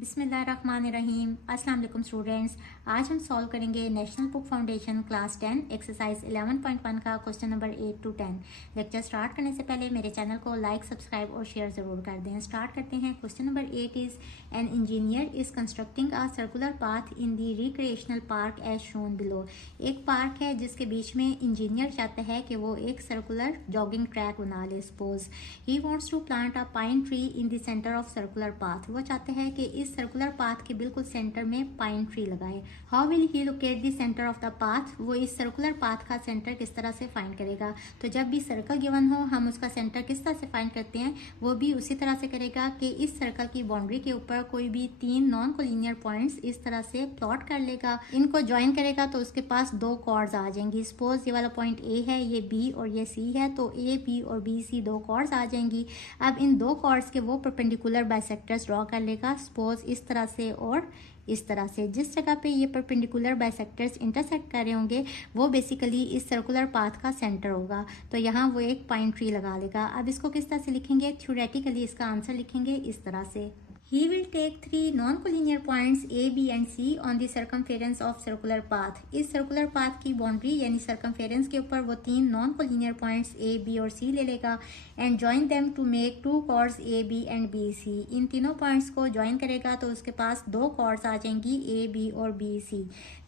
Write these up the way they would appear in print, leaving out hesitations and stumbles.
बिस्मिल्लाहिर्रहमानिर्रहीम। अस्सलाम वालेकुम स्टूडेंट्स। आज हम सॉल्व करेंगे national book foundation class 10 exercise 11.1 का question number 8 to 10। Lecture start करने से पहले मेरे चैनल को लाइक, सब्सक्राइब और शेयर ज़रूर कर दें। स्टार्ट करते हैं। Question number 8 is an engineer is constructing a circular path in the recreational park as shown below. एक पार्क है जिसके बीच में इंजीनियर चाहता है कि वो एक सर्कुलर जॉगिंग ट्रैक बना ले। Suppose he wants to plant a pine tree in the centre of circular path. वो चाहते हैं कि इस सर्कुलर पाथ के बिल्कुल सेंटर में पाइन ट्री लगाए। How will he locate the centre of the path. वो इस सर्कुलर पाथ का सेंटर किस तरह से फाइंड करेगा। तो जब भी सर्कल गिवन हो हम उसका सेंटर किस तरह से फाइंड करते हैं, वो भी उसी तरह से करेगा कि इस सर्कल की बाउंड्री के ऊपर कोई भी 3 नॉन कोलिनियर पॉइंट्स इस तरह से प्लॉट कर लेगा। इनको ज्वाइन करेगा तो उसके पास 2 कॉर्ड्स आ जाएंगी। सपोज ये वाला पॉइंट ए है, ये बी और ये सी है, तो ए बी और बी सी 2 कॉर्ड्स आ जाएंगी। अब इन 2 कॉर्ड्स के वो परपेंडिकुलर बाइसेक्टर्स ड्रॉ कर लेगा। सपोज इस तरह से और इस तरह से। जिस जगह पे ये परपेंडिकुलर बाइसेक्टर्स इंटरसेक्ट कर रहे होंगे वो बेसिकली इस सर्कुलर पाथ का सेंटर होगा। तो यहाँ वो एक पाइन ट्री लगा लेगा। अब इसको किस तरह से लिखेंगे, थ्योरेटिकली इसका आंसर लिखेंगे इस तरह से। He will take 3 non-collinear points A, B and C on the circumference of circular path। इस circular path की बाउंड्री यानी circumference के ऊपर वो 3 non-collinear points A, B और C ले लेगा and join them to make 2 chords A, B and B, C। इन तीनों पॉइंट्स को ज्वाइन करेगा तो उसके पास 2 chords आ जाएंगी A, B और B, C।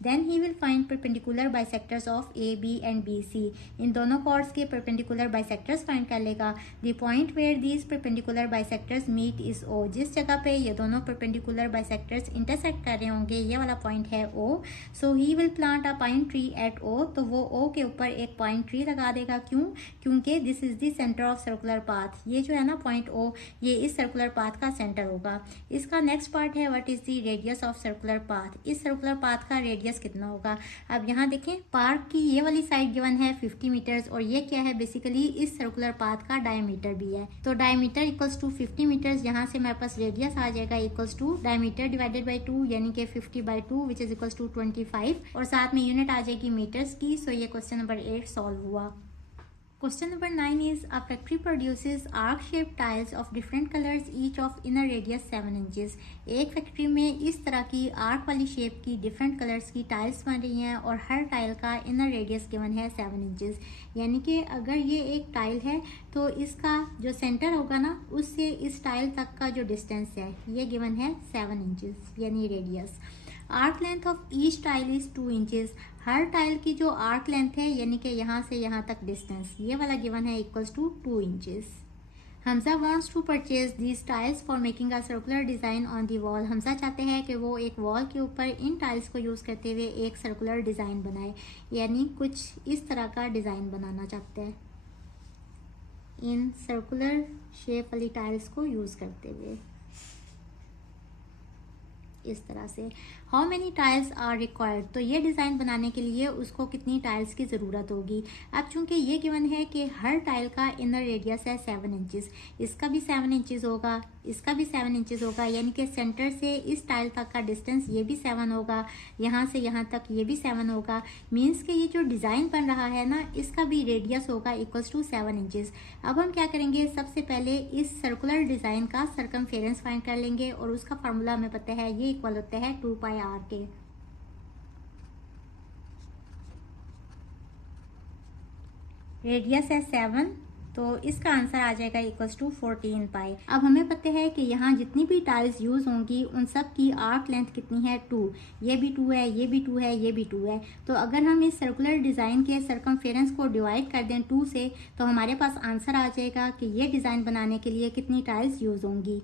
Then he will find perpendicular bisectors of A, B and B, C। इन दोनों chords के perpendicular bisectors find कर लेगा। The point where these perpendicular bisectors meet is O। जिस जगह पे ये दोनों परपेंडिकुलर बाइसेक्टर्स इंटरसेक्ट कर रहे होंगे ये वाला पॉइंट है O। So he will plant a pine tree eight O। तो वो O के ऊपर एक पाइन ट्री लगा देगा। क्यों? क्योंकि this is the centre of circular path. ये जो है ना पॉइंट O, ये इस सर्कुलर पाथ का सेंटर होगा। इसका नेक्स्ट पार्ट है what is the radius of circular path. इस सर्कुलर पाथ का रेडियस कितना होगा। अब यहाँ देखें पार्क की ये वाली साइड गिवन है 50 मीटर्स और ये क्या है, बेसिकली इस सर्कुलर पाथ का डायमीटर भी है। तो डायमीटर इक्वल्स टू 50 मीटर्स। यहाँ से मेरे पास रेडियस आ जाएगा equals to diameter divided by 2 यानी कि 50 by 2 which is equals to 25 और साथ में यूनिट आ जाएगी मीटर्स की। सो ये क्वेश्चन नंबर 8 सॉल्व हुआ। Question number 9 is a factory produces arc-shaped tiles of different colors each of inner radius 7 inches। एक फैक्ट्री में इस तरह की आर्क वाली शेप की डिफरेंट कलर्स की टाइल्स बन रही हैं और हर टाइल का इनर रेडियस गिवन है 7 इंचेस। यानी कि अगर ये एक टाइल है तो इसका जो सेंटर होगा ना उससे इस टाइल तक का जो डिस्टेंस है ये गिवन है 7 इंचेस यानी radius. Arc length of each tile is 2 inches. Her tile की जो आर्क लेंथ है यानी कि यहाँ से यहाँ तक डिस्टेंस ये वाला गिवन है equals to 2 inches. Hamza wants to purchase these tiles for making a circular design on the wall. Hamza चाहते हैं कि वो एक वॉल के ऊपर इन टाइल्स को यूज़ करते हुए एक सर्कुलर डिज़ाइन बनाए, यानी कुछ इस तरह का डिज़ाइन बनाना चाहते हैं इन सर्कुलर शेप वाली टाइल्स को यूज़ करते हुए इस तरह से। How many tiles are required. तो ये डिज़ाइन बनाने के लिए उसको कितनी टाइल्स की ज़रूरत होगी। अब चूंकि ये गिवन है कि हर टाइल का इनर रेडियस है 7 इंचेस, इसका भी 7 इंचेस होगा, इसका भी 7 इंचेस होगा, यानी कि सेंटर से इस टाइल तक का डिस्टेंस ये भी 7 होगा, यहाँ से यहाँ तक ये भी 7 होगा। मीन्स कि ये जो डिज़ाइन बन रहा है ना इसका भी रेडियस होगा इक्वल्स टू 7 इंचेस। अब हम क्या करेंगे, सबसे पहले इस सर्कुलर डिज़ाइन का सर्कमफेरेंस फाइंड कर लेंगे और उसका फार्मूला हमें पता है ये इक्वल होता है 2 पाई आर के। रेडियस है 7 तो इसका आंसर आ जाएगा इक्वल्स टू 14 पाई। अब हमें पता है कि यहाँ जितनी भी टाइल्स यूज होंगी उन सब की आर्क लेंथ कितनी है 2। ये भी 2 है, ये भी 2 है, ये भी 2 है। तो अगर हम इस सर्कुलर डिज़ाइन के सर्कमफेरेंस को डिवाइड कर दें 2 से तो हमारे पास आंसर आ जाएगा कि ये डिज़ाइन बनाने के लिए कितनी टाइल्स यूज होंगी।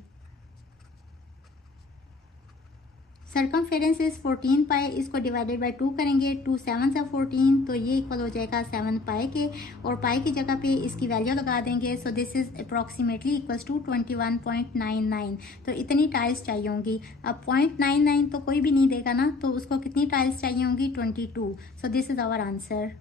सर्कमफेरेंस इज 14 पाई, इसको डिवाइडेड बाय 2 करेंगे, 2 7 से 14 तो ये इक्वल हो जाएगा 7 पाई के और पाई की जगह पे इसकी वैल्यू लगा देंगे। So this is approximately equals to 21.99। तो इतनी टाइल्स चाहिए होंगी। अब 0.99 तो कोई भी नहीं देगा ना, तो उसको कितनी टाइल्स चाहिए होंगी 22। So this is our answer.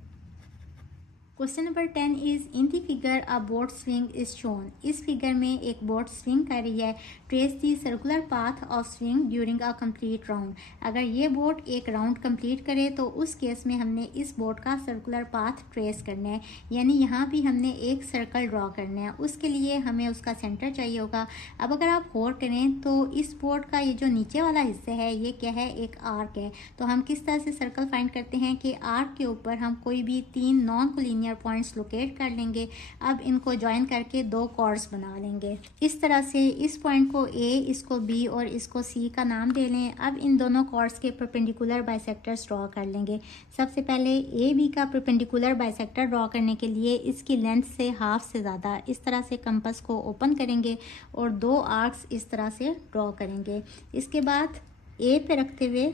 Question number 10 is in the figure a boat swing is shown. इस फिगर में एक बोट स्विंग कर रही है। Trace the circular path of swing during a complete round. अगर ये बोट एक राउंड कंप्लीट करे तो उस केस में हमने इस बोट का सर्कुलर पाथ ट्रेस करना है, यानी यहाँ भी हमने एक सर्कल ड्रॉ करना है। उसके लिए हमें उसका सेंटर चाहिए होगा। अब अगर आप गौर करें तो इस बोट का ये जो नीचे वाला हिस्सा है ये क्या है, एक आर्क है। तो हम किस तरह से सर्कल फाइंड करते हैं कि आर्क के ऊपर हम कोई भी 3 नॉन कोलिनियर पॉइंट्स लोकेट कर लेंगे। अब इनको ज्वाइन करके 2 कॉर्ड्स बना लेंगे। इस तरह से इस पॉइंट को ए, इसको बी और इसको सी का नाम दे लें। अब इन दोनों कॉर्ड्स के परपेंडिकुलर बाइसेक्टर्स ड्रॉ कर लेंगे। सबसे पहले ए बी का परपेंडिकुलर बाइसेक्टर ड्रॉ करने के लिए इसकी लेंथ से हाफ से ज़्यादा इस तरह से कंपास को ओपन करेंगे और 2 आर्क्स इस तरह से ड्रॉ करेंगे। इसके बाद ए पे रखते हुए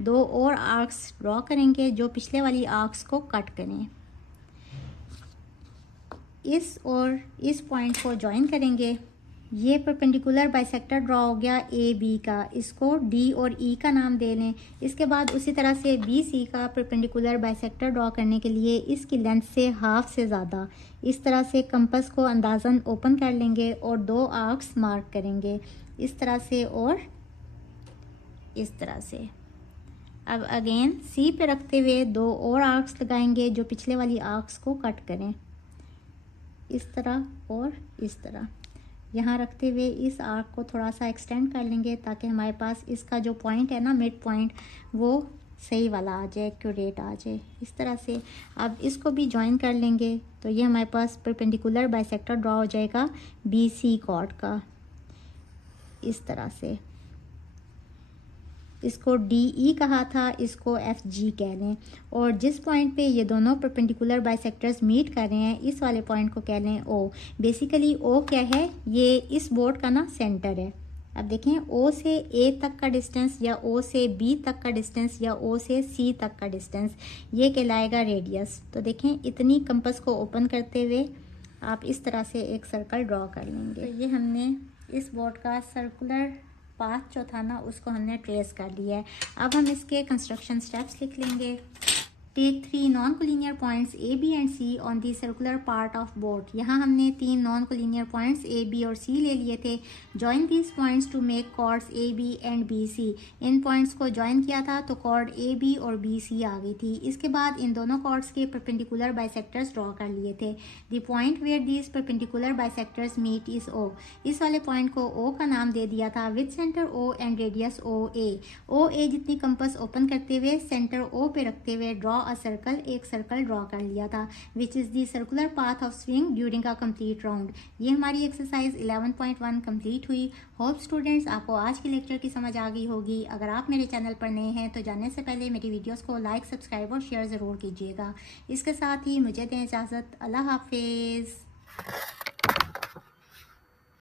2 और आर्क्स ड्रॉ करेंगे जो पिछले वाली आर्क्स को कट करें। इस और इस पॉइंट को ज्वाइन करेंगे। ये परपेंडिकुलर बाइसेक्टर ड्रॉ हो गया ए बी का, इसको डी और ई का नाम दे लें। इसके बाद उसी तरह से बी सी का परपेंडिकुलर बाइसेक्टर ड्रॉ करने के लिए इसकी लेंथ से हाफ से ज़्यादा इस तरह से कंपास को अंदाज़न ओपन कर लेंगे और 2 आर्क्स मार्क करेंगे इस तरह से और इस तरह से। अब अगेन सी पे रखते हुए 2 और आर्क्स लगाएंगे जो पिछले वाली आर्क्स को कट करें इस तरह और इस तरह। यहाँ रखते हुए इस आर्क को थोड़ा सा एक्सटेंड कर लेंगे ताकि हमारे पास इसका जो पॉइंट है ना, मिड पॉइंट, वो सही वाला आ जाए, एक्यूरेट आ जाए इस तरह से। अब इसको भी ज्वाइन कर लेंगे तो ये हमारे पास परपेंडिकुलर बाइसेक्टर ड्रॉ हो जाएगा बी सी कॉर्ड का इस तरह से। इसको डी ई कहा था, इसको एफ जी कह लें। और जिस पॉइंट पे ये दोनों परपेंडिकुलर बाइसेक्टर्स मीट कर रहे हैं इस वाले पॉइंट को कह लें ओ। बेसिकली ओ क्या है, ये इस बोर्ड का ना सेंटर है। अब देखें ओ से ए तक का डिस्टेंस या ओ से बी तक का डिस्टेंस या ओ से सी तक का डिस्टेंस ये कहलाएगा रेडियस। तो देखें इतनी कंपास को ओपन करते हुए आप इस तरह से एक सर्कल ड्रॉ कर लेंगे। तो ये हमने इस बोर्ड का सर्कुलर पाथ जो था ना उसको हमने ट्रेस कर लिया है। अब हम इसके कंस्ट्रक्शन स्टेप्स लिख लेंगे। Take 3 non collinear points A B and C on the circular part of boat. यहाँ हमने 3 non collinear points A B और सी ले लिए थे। Join these points to make chords A B and B C. इन points को join किया था तो कॉर्ड ए बी और बी सी आ गई थी। इसके बाद इन दोनों कॉर्ड्स के परपेंडिकुलर बाइसेक्टर्स ड्रॉ कर लिए थे। The point where these perpendicular bisectors meet is O. इस वाले पॉइंट को ओ का नाम दे दिया था with centre O and radius O A. O A जितनी कंपास ओपन करते हुए सेंटर ओ पे रखते हुए ड्रॉ अ सर्कल, एक सर्कल ड्रॉ कर लिया था which is the circular path of swing during a complete round. ये हमारी एक्सरसाइज 11.1 कंप्लीट हुई। होप स्टूडेंट्स आपको आज के लेक्चर की समझ आ गई होगी। अगर आप मेरे चैनल पर नए हैं तो जानने से पहले मेरी वीडियोस को लाइक, सब्सक्राइब और शेयर ज़रूर कीजिएगा। इसके साथ ही मुझे दें इजाज़त। अल्लाह हाफिज़।